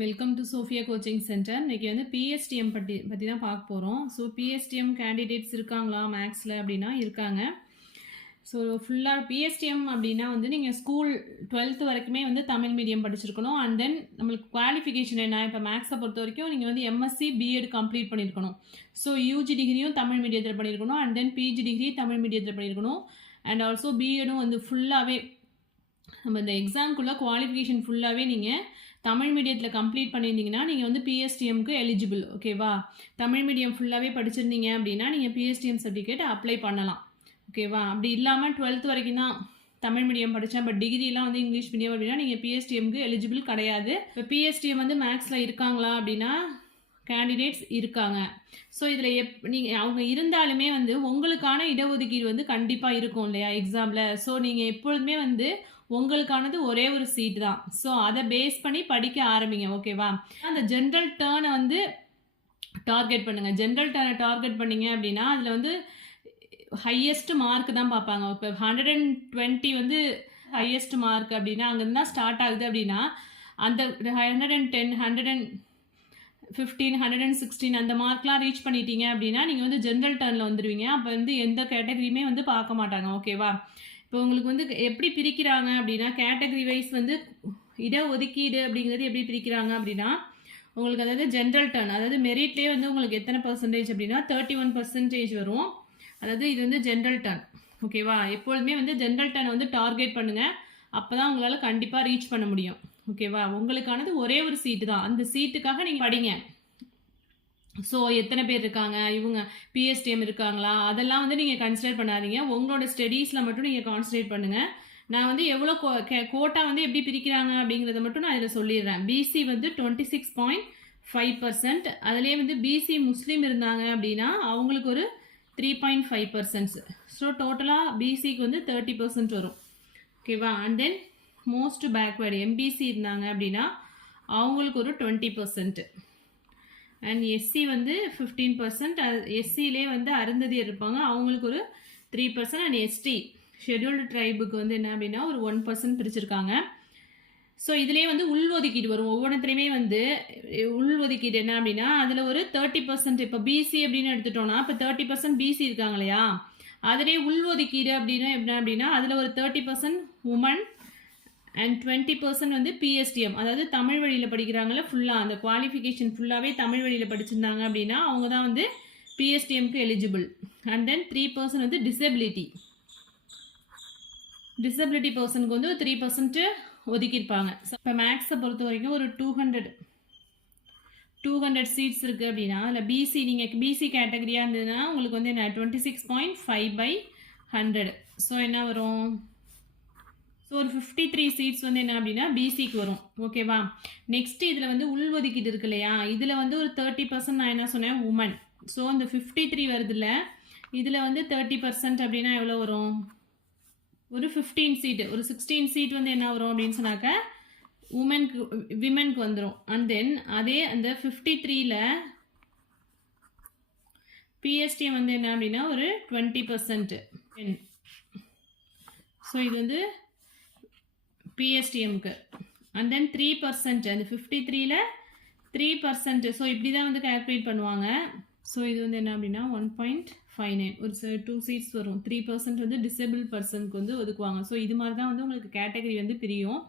Welcome to Sophia coaching centre. இன்றைக்கி வந்து PSTM பற்றி தான் பார்க்க போகிறோம். ஸோ பிஎஸ்டிஎம் கேண்டிடேட்ஸ் இருக்காங்களா மேக்ஸில் அப்படின்னா இருக்காங்க. ஸோ ஃபுல்லாக பிஎஸ்டிஎம் அப்படின்னா வந்து நீங்கள் ஸ்கூல் 12th வரைக்குமே வந்து தமிழ் மீடியம் படிச்சிருக்கணும். அண்ட் தென் நம்மளுக்கு குவாலிஃபிகேஷன் என்ன, இப்போ மேக்ஸை பொறுத்த வரைக்கும் நீங்கள் வந்து எம்எஸ்சி பிஎட் கம்ப்ளீட் பண்ணியிருக்கணும். ஸோ யூஜி டிகிரியும் தமிழ் மீடியத்தில் பண்ணியிருக்கணும். And then PG degree Tamil மீடியத்தில் பண்ணியிருக்கணும். அண்ட் ஆல்சோ பிஎடும் வந்து ஃபுல்லாகவே நம்ம இந்த எக்ஸாம்குள்ளே குவாலிஃபிகேஷன் ஃபுல்லாகவே நீங்கள் தமிழ் மீடியத்தில் கம்ப்ளீட் பண்ணியிருந்தீங்கன்னா நீங்கள் வந்து பிஎஸ்டிஎம்க்கு எலிஜிபிள். ஓகேவா? தமிழ் மீடியம் ஃபுல்லாகவே படிச்சிருந்தீங்க அப்படின்னா நீங்கள் பிஎஸ்டிஎம் சர்டிஃபிகேட் அப்ளை பண்ணலாம். ஓகேவா? அப்படி இல்லாமல் 12th வரைக்கும் தான் தமிழ் மீடியம் படித்தேன், பட் டிகிரிலாம் வந்து இங்கிலீஷ் மீடியம் அப்படின்னா நீங்கள் பிஎஸ்டிஎம்க்கு எலிஜிபிள் கிடையாது. இப்போ பிஎஸ்டிஎம் வந்து மேக்ஸில் இருக்காங்களா அப்படின்னா கேண்டிடேட்ஸ் இருக்காங்க. ஸோ இதில் நீங்கள் அவங்க இருந்தாலுமே வந்து உங்களுக்கான இடஒதுக்கீடு வந்து கண்டிப்பாக இருக்கும் இல்லையா எக்ஸாமில். ஸோ நீங்கள் எப்பொழுதுமே வந்து உங்களுக்கானது ஒரே ஒரு சீட் தான். ஸோ அதை பேஸ் பண்ணி படிக்க ஆரம்பிங்க. ஓகேவா? அந்த ஜென்ரல் டேர்னை வந்து டார்கெட் பண்ணுங்கள். ஜென்ரல் டேர்னை டார்கெட் பண்ணிங்க அப்படின்னா அதில் வந்து ஹையஸ்ட் மார்க் தான் பார்ப்பாங்க. இப்போ 120 வந்து ஹையஸ்ட் மார்க் அப்படின்னா அங்கேருந்து தான் ஸ்டார்ட் ஆகுது அப்படின்னா அந்த 110, 115, 116 அந்த மார்க்லாம் ரீச் பண்ணிட்டீங்க அப்படின்னா நீங்கள் வந்து ஜென்ரல் டேர்னில் வந்துடுவீங்க. அப்போ வந்து எந்த கேட்டகரியுமே வந்து பார்க்க மாட்டாங்க. ஓகேவா? இப்போ உங்களுக்கு வந்து எப்படி பிரிக்கிறாங்க அப்படின்னா கேட்டகரி வைஸ் வந்து இடஒதுக்கீடு அப்படிங்கிறது எப்படி பிரிக்கிறாங்க அப்படின்னா உங்களுக்கு அதாவது ஜென்ரல் டர்ன், அதாவது மெரிட்லேயே வந்து உங்களுக்கு எத்தனை பர்சன்டேஜ் அப்படின்னா 31% வரும். அதாவது இது வந்து ஜென்ரல் டர்ன். ஓகேவா? எப்பொழுதுமே வந்து ஜென்ரல் டர்ன் வந்து டார்கெட் பண்ணுங்கள். அப்போ தான் உங்களால் கண்டிப்பாக ரீச் பண்ண முடியும். ஓகேவா? உங்களுக்கானது ஒரே ஒரு சீட்டு தான். அந்த சீட்டுக்காக நீங்கள் படிங்க. ஸோ எத்தனை பேர் இருக்காங்க, இவங்க பிஎஸ்டிஎம் இருக்காங்களா, அதெல்லாம் வந்து நீங்கள் கன்சிடர் பண்ணாதீங்க. உங்களோட ஸ்டடீஸில் மட்டும் நீங்கள் கான்சன்ட்ரேட் பண்ணுங்கள். நான் வந்து எவ்வளோ கோட்டா வந்து எப்படி பிரிக்கிறாங்க அப்படிங்கிறத மட்டும் நான் இதில் சொல்லிடுறேன். பிசி வந்து 26.5%. அதுலேயே வந்து பிசி முஸ்லீம் இருந்தாங்க அப்படின்னா அவங்களுக்கு ஒரு 3.5%. ஸோ டோட்டலாக பிசிக்கு வந்து 30% வரும். ஓகேவா? And then most backward MBC இருந்தாங்க அப்படின்னா அவங்களுக்கு ஒரு 20%. அண்ட் எஸ்சி வந்து 15%. எஸ்சிலே வந்து அருந்ததியர் இருப்பாங்க, அவங்களுக்கு ஒரு 3%. அண்ட் எஸ்டி ஷெட்யூல்டு ட்ரைபுக்கு வந்து என்ன அப்படின்னா ஒரு 1% பிரிச்சிருக்காங்க. ஸோ இதுலேயே வந்து உள்ஒதுக்கீடு வரும். ஒவ்வொன்றத்துலேயுமே வந்து உள்ஒதுக்கீடு என்ன அப்படின்னா அதில் ஒரு 30%. இப்போ பிசி அப்படின்னு எடுத்துட்டோம்னா இப்போ 30% பிசி இருக்காங்க இல்லையா, அதிலே உள்ஒதுக்கீடு அப்படின்னா என்ன அப்படின்னா அதில் ஒரு 30% உமன் அண்ட் 20% வந்து பிஎஸ்டிஎம், அதாவது தமிழ் வழியில் படிக்கிறாங்களே ஃபுல்லாக அந்த குவாலிஃபிகேஷன் ஃபுல்லாகவே தமிழ் வழியில் படிச்சிருந்தாங்க அப்படின்னா அவங்க தான் வந்து பிஎஸ்டிஎம்க்கு எலிஜிபிள். அண்ட் தென் 3% வந்து டிசபிலிட்டி பர்சனுக்கு வந்து 3% ஒதுக்கியிருப்பாங்க. இப்போ மேக்ஸை பொறுத்த வரைக்கும் ஒரு 200 சீட்ஸ் இருக்குது அப்படின்னா அதில் பிசி நீங்கள் பிசி கேட்டகரியாக இருந்ததுன்னா உங்களுக்கு வந்து என்ன 26.5/100. ஸோ என்ன வரும்? ஸோ ஒரு 53 சீட்ஸ் வந்து என்ன அப்படின்னா பிசிக்கு வரும். ஓகேவா? நெக்ஸ்ட் இதில் வந்து உள்ஒதுக்கீடு இருக்கு இல்லையா, இதில் வந்து ஒரு 30% நான் என்ன சொன்னேன் உமன். ஸோ இந்த 53 வருதுல்ல, இதில் வந்து 30% அப்படின்னா எவ்வளோ வரும்? ஒரு 15 சீட்டு, ஒரு 16 சீட் வந்து என்ன வரும் அப்படின்னு சொன்னாக்க விமென்க்கு வந்துடும். அண்ட் தென் அதே அந்த 53ல் பிஎஸ்டிஎம் வந்து என்ன அப்படின்னா ஒரு 20%. ஸோ இது வந்து பிஎஸ்டிஎம்க்கு. அண்ட் தென் 3%, அந்த 53ல் 3%. ஸோ இப்படி தான் வந்து கால்குலேட் பண்ணுவாங்க. ஸோ இது வந்து என்ன அப்படின்னா 1.59 ஒரு 2 சீட்ஸ் வரும். 3% வந்து டிசேபிள் பர்சனுக்கு வந்து ஒதுக்குவாங்க. ஸோ இது மாதிரி தான் வந்து உங்களுக்கு கேட்டகரி வந்து பிரியும்.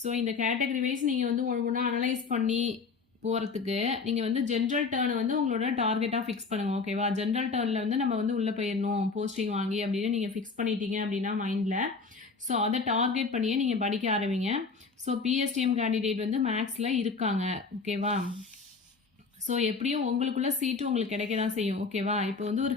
ஸோ இந்த கேட்டகரி வைஸ் நீங்கள் வந்து ஒவ்வொன்றா அனலைஸ் பண்ணி போகிறதுக்கு நீங்கள் வந்து ஜென்ரல் டேர்னை வந்து உங்களோட டார்கெட்டாக ஃபிக்ஸ் பண்ணுங்கள். ஓகேவா? ஜென்ரல் டேர்னில் வந்து நம்ம வந்து உள்ளே போயிடணும் போஸ்டிங் வாங்கி அப்படின்னு நீங்கள் ஃபிக்ஸ் பண்ணிட்டீங்க அப்படின்னா மைண்டில், ஸோ அதை டார்கெட் பண்ணியே நீங்கள் படிக்க ஆரம்பிங்க. ஸோ பிஎஸ்டிஎம் கேண்டிடேட் வந்து மேக்ஸில் இருக்காங்க. ஓகேவா? ஸோ எப்படியும் உங்களுக்குள்ள சீட்டு உங்களுக்கு கிடைக்க தான் செய்யும். ஓகேவா? இப்போ வந்து ஒரு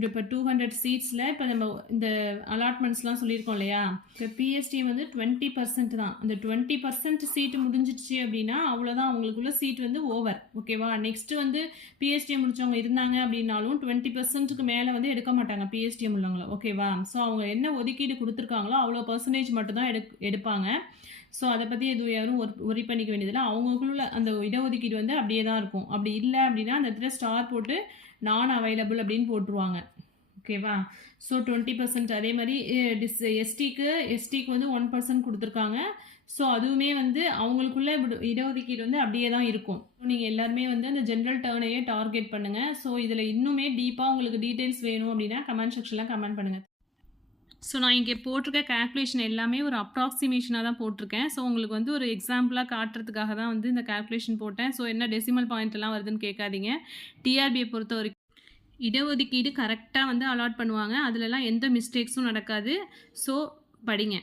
200 சீட்ஸில் இப்போ நம்ம இந்த அலாட்மெண்ட்ஸ்லாம் சொல்லியிருக்கோம் இல்லையா, இப்போ பிஎஸ்டிஎம் வந்து 20% தான். அந்த 20% சீட்டு முடிஞ்சிடுச்சு அப்படின்னா அவ்வளோதான், அவங்களுக்குள்ள சீட் வந்து ஓவர். ஓகேவா? நெக்ஸ்ட்டு வந்து பிஎஸ்டிஎம் முடிச்சவங்க இருந்தாங்க அப்படின்னாலும் 20%க்கு மேலே வந்து எடுக்க மாட்டாங்க பிஎஸ்டிஎம் உள்ளவங்கள. ஓகேவா? ஸோ அவங்க என்ன ஒதுக்கீடு கொடுத்துருக்காங்களோ அவ்வளோ பர்சன்டேஜ் மட்டும்தான் எடுப்பாங்க. ஸோ அதை பற்றி எதுவும் யாரும் ஒரி பண்ணிக்க வேண்டியதில்லை. அவங்களுக்குள்ள அந்த இடஒதுக்கீடு வந்து அப்படியே தான் இருக்கும். அப்படி இல்லை அப்படின்னா அந்த இடத்துல ஸ்டார் போட்டு நான் அவைலபிள் அப்படின்னு போட்டுருவாங்க. ஓகேவா? ஸோ 20%. அதே மாதிரி எஸ்டிக்கு வந்து 1% கொடுத்துருக்காங்க. ஸோ அதுவுமே வந்து அவங்களுக்குள்ள இடஒதுக்கீடு வந்து அப்படியே தான் இருக்கும். நீங்கள் எல்லாருமே வந்து அந்த ஜென்ரல் டர்னையே டார்கெட் பண்ணுங்கள். ஸோ இதில் இன்னுமே டீப்பாக உங்களுக்கு டீட்டெயில்ஸ் வேணும் அப்படின்னா கமெண்ட் செக்ஷனில் கமெண்ட் பண்ணுங்கள். ஸோ நான் இங்கே போட்டிருக்க கால்குலேஷன் எல்லாமே ஒரு அப்ராக்சிமேஷனாக தான் போட்டிருக்கேன். ஸோ உங்களுக்கு வந்து ஒரு எக்ஸாம்பிளாக காட்டுறதுக்காக தான் வந்து இந்த கால்குலேஷன் போட்டேன். ஸோ என்ன டெசிமல் பாயிண்ட் எல்லாம் வருதுன்னு கேட்காதீங்க. டிஆர்பியை பொறுத்த வரைக்கும் இடஒதுக்கீடு கரெக்டாக வந்து அலாட் பண்ணுவாங்க. அதுலலாம் எந்த மிஸ்டேக்ஸும் நடக்காது. ஸோ படிங்க.